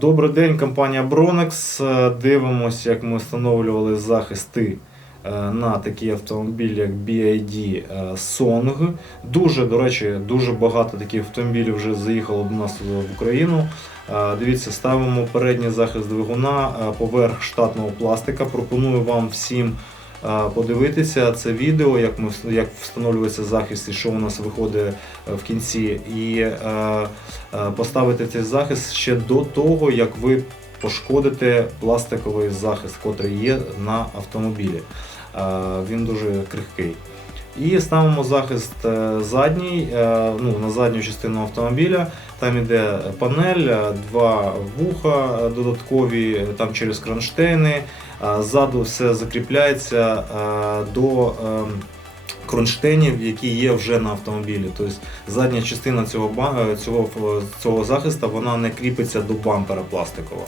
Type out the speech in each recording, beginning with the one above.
Добрий день, компанія Bronex. Е, Дивимося, як ми встановлювали захисти е, на такі автомобілі, як BID е, Song. Дуже, до речі, дуже багато таких автомобілів вже заїхало до нас в Україну. Дивіться, ставимо передній захист двигуна поверх штатного пластика. Пропоную вам всім подивитися це відео, як ми як встановлюється захист і що у нас виходить е, в кінці. І е, е, поставити цей захист ще до того, як ви пошкодите пластиковий захист, який є на автомобілі. Він дуже крихкий. І ставимо захист е, задній, е, ну, на задню частину автомобіля. Там іде панель, е, два вуха додаткові, там через кронштейни. Ззаду все закріпляється до ем, кронштейнів, які є вже на автомобілі. Тобто задня частина цього, цього, цього захисту вона не кріпиться до бампера пластикового.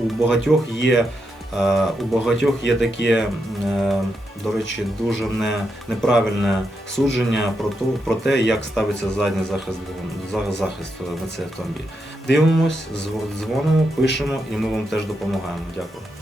У багатьох є. Е, У багатьох є таке, е, до речі, дуже не, неправильне судження про, те, як ставиться задній захист, захист на цей автомобіль. Дивимось, дзвонимо, пишемо і ми вам теж допомагаємо. Дякую.